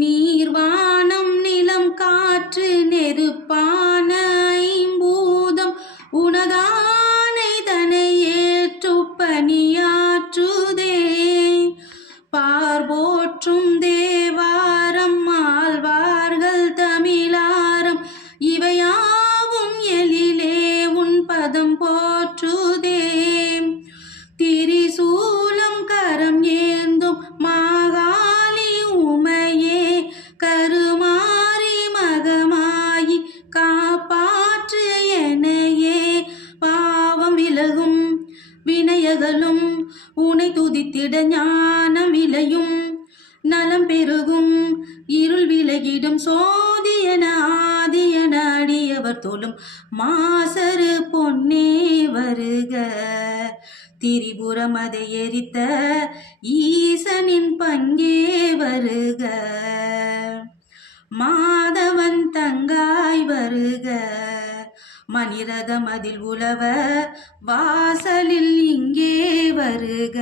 நீர்வானம் நிலம் காற்று நெருப்பான ஐம்பூதம் உனதானை தனை ஏற்று பணியாற்றுதே. பார்போற்றும் தேவாரம் ஆழ்வார்கள் தமிழாரம் இவையாவும் எழிலே உன் பதம் போற்றுதே. திரிசூலம் கரம் ஏந்தும் மாகாளி உமையே கருமாரி மகமாயி காப்பாற்று எனையே. பாவம் விலகும் வினையகலும் உனை துதித்திட ஞானம் விளையும் நலம் பெருகும் இருள் விலகிடும் சோதியன ஆதியன அடியவர் தொழும் மாசரு பொன்னே வருக. திரிபுரம் அதை எரித்த ஈசனின் பங்கே வருக. மாதவன் தங்காய் வருக. மணிரதம் அதில் உலவ வாசலில் இங்கே வருக.